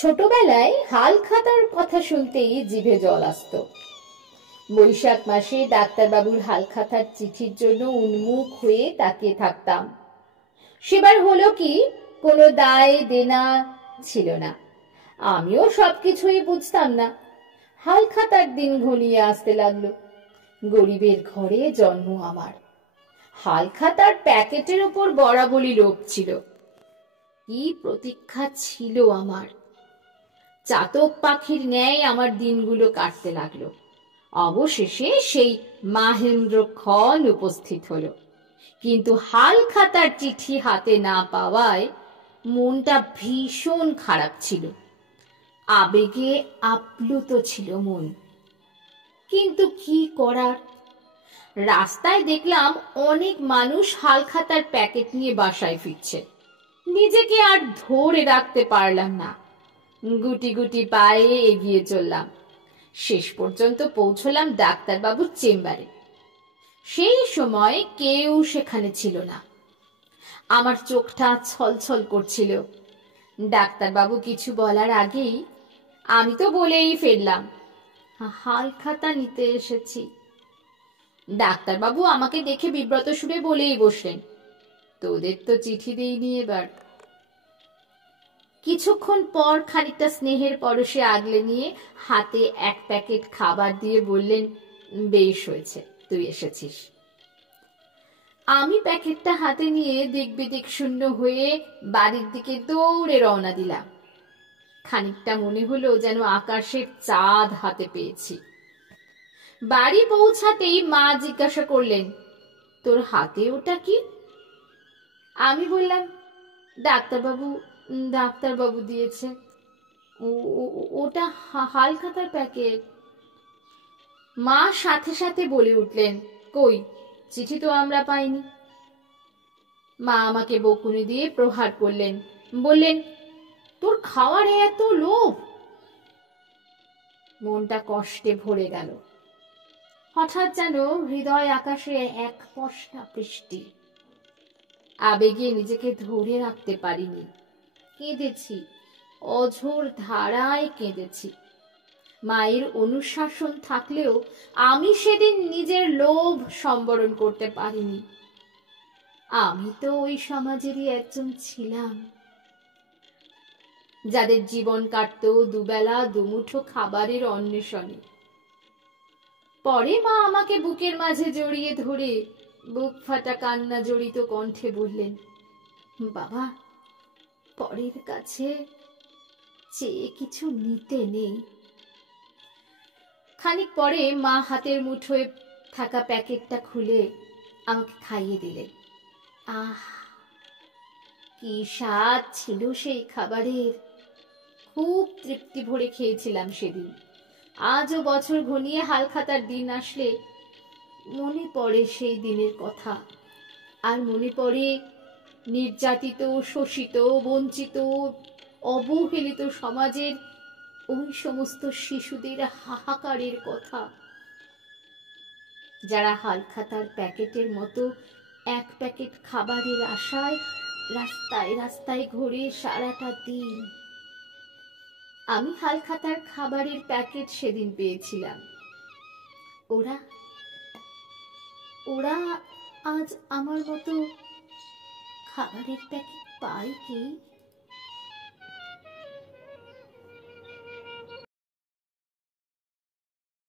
ছোটবেলায় হাল খাতার কথা শুনতেই জিভে জল আসতো। বৈশাখ মাসে ডাক্তারবাবুর হাল খাতার চিঠির জন্য উন্মুখ হয়ে তাকিয়ে থাকতাম। সেবার হলো কি, কোনো দায় দেনা ছিল না, আমিও সবকিছুই বুঝতাম না। হাল খাতার দিন ঘনিয়ে আসতে লাগলো। গরিবের ঘরে জন্ম আমার। হাল খাতার প্যাকেটের উপর বরাবরই লোভ ছিল। কি প্রতীক্ষা ছিল আমার! চাতক পাখির ন্যায় আমার দিনগুলো কাটতে লাগলো। অবশেষে সেই মাহেন্দ্রক্ষণ উপস্থিত হলো, কিন্তু হাল খাতার চিঠি হাতে না পাওয়ায় মনটা ভীষণ খারাপ ছিল। আবেগে আপ্লুত ছিল মন, কিন্তু কি করার। রাস্তায় দেখলাম অনেক মানুষ হাল খাতার প্যাকেট নিয়ে বাসায় ফিরছে। নিজেকে আর ধরে রাখতে পারলাম না, গুটি গুটি পায়ে এগিয়ে চললাম। শেষ পর্যন্ত পৌঁছলাম ডাক্তারবাবুর চেম্বারে। সেই সময় কেউ সেখানে ছিল না। আমার চোখটা ছলছল করছিল। ডাক্তারবাবু কিছু বলার আগেই আমি তো বলেই ফেললাম, হাল খাতা নিতে এসেছি। ডাক্তারবাবু আমাকে দেখে বিব্রত সুরে বলেই বসলেন, তোদের তো চিঠি দেইনি এবার। কিছুক্ষণ পর খানিকটা স্নেহের পরশে আগলে নিয়ে হাতে এক প্যাকেট খাবার দিয়ে বললেন, বেশ হয়েছে তুই এসেছিস। আমি প্যাকেটটা হাতে নিয়ে দিক বিদিক শূন্য হয়ে বাড়ির দিকে দৌড়ে রওনা দিলাম। খানিকটা মনে হলো যেন আকাশের চাঁদ হাতে পেয়েছি। বাড়ি পৌঁছাতেই মা জিজ্ঞাসা করলেন, তোর হাতে ওটা কি? আমি বললাম, ডাক্তারবাবু ডাক্তারবাবু দিয়েছে। ওটা হাল খাতার প্যাকেট। মা সাথে সাথে বলে উঠলেন, কই, চিঠি তো আমরা পাইনি। মা আমাকে বকুনি দিয়ে প্রহার করলেন, বললেন, তোর খাওয়ার এত লোভ! মনটা কষ্টে ভরে গেল। হঠাৎ যেন হৃদয় আকাশে এক পশলা বৃষ্টি। আবেগে নিজেকে ধরে রাখতে পারিনি, কেঁদেছি, অঝোর ধারায় কেঁদেছি। মায়ের অনুশাসন থাকলেও আমি সেদিন নিজের লোভ সম্বরণ করতে পারিনি। আমি তো ওই সমাজেরই একজন ছিলাম, যাদের জীবন কাটত দুবেলা দুমুঠো খাবারের অন্বেষণে। পরে মা আমাকে বুকের মাঝে জড়িয়ে ধরে বুক ফাটা কান্না জড়িত কণ্ঠে বললেন, বাবা, পরের কাছে চেয়ে কিছু নিতে নেই। খানিক পরে মা হাতের মুঠোয় থাকা প্যাকেটটা খুলে আমাকে খাইয়ে দিলেন। আহ, কি স্বাদ ছিল সেই খাবারের! খুব তৃপ্তি ভরে খেয়েছিলাম সেদিন। আজও বছর ঘনিয়ে হাল খাতার দিন আসলে মনে পড়ে সেই দিনের কথা। আর মনে পড়ে নির্যাতিত, শোষিত, বঞ্চিত, অবহেলিত সমাজের ওই সমস্ত শিশুদের হাহাকারের কথা, যারা হাল খাতার প্যাকেটের মতো এক প্যাকেট খাবারের আশায় রাস্তায় রাস্তায় ঘুরে সারাটা দিন। আমি হাল খাতার খাবারের প্যাকেট সেদিন পেয়েছিলাম। ওরা ওরা আজ আমার মতো খাবারের প্যাকেট পায় কি?